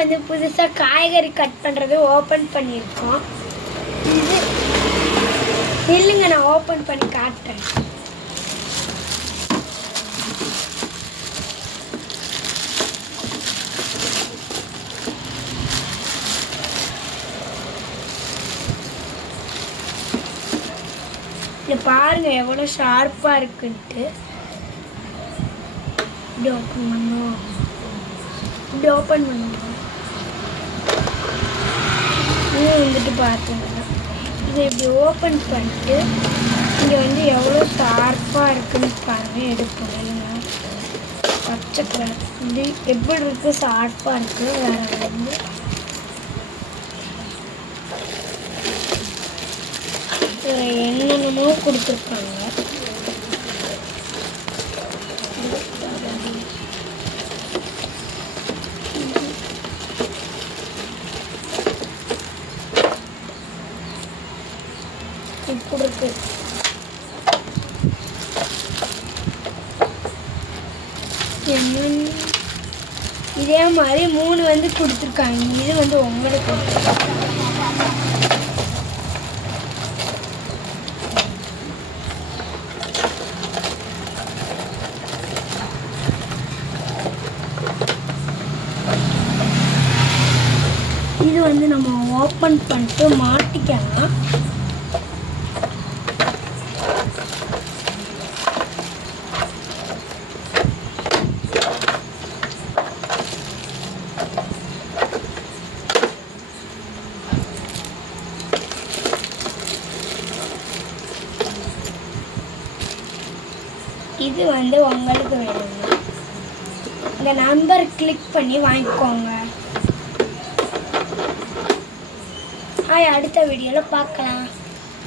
வந்து புதுசாக காய்கறி கட் பண்ணுறது ஓப்பன் பண்ணியிருக்கோம். இது இல்லைங்க, நான் ஓப்பன் பண்ணி காட்டுறேன். இதை பாருங்க எவ்வளோ ஷார்ப்பாக இருக்குன்ட்டு. இப்படி ஓப்பன் பண்ணுவோம். இப்படி ஓப்பன் பண்ணுவோம். இது வந்துட்டு பார்த்தோம்னா இதை இப்படி ஓப்பன் பண்ணிட்டு இங்கே வந்து எவ்வளோ ஷார்ப்பாக இருக்குன்னு பாருங்கள். எடுப்போம் இல்லைங்க, பச்சை கலர் இப்படி எப்படி இருக்குது, ஷார்ப்பாக இருக்குது. வேறு வந்து என்னென்னமோ கொடுத்துருக்காங்க. இப்படி இருக்கு. இதே மாதிரி 3 வந்து கொடுத்துருக்காங்க. இது வந்து உங்களுக்கு இது வந்து நம்ம ஓப்பன் பண்ணிட்டு மாட்டிக்கலாம். இது வந்து உங்களுக்கு வேணுங்க, இந்த நம்பர் கிளிக் பண்ணி வாங்கிக்கோங்க. அடுத்த வீடியோவில் பார்க்கலாம்.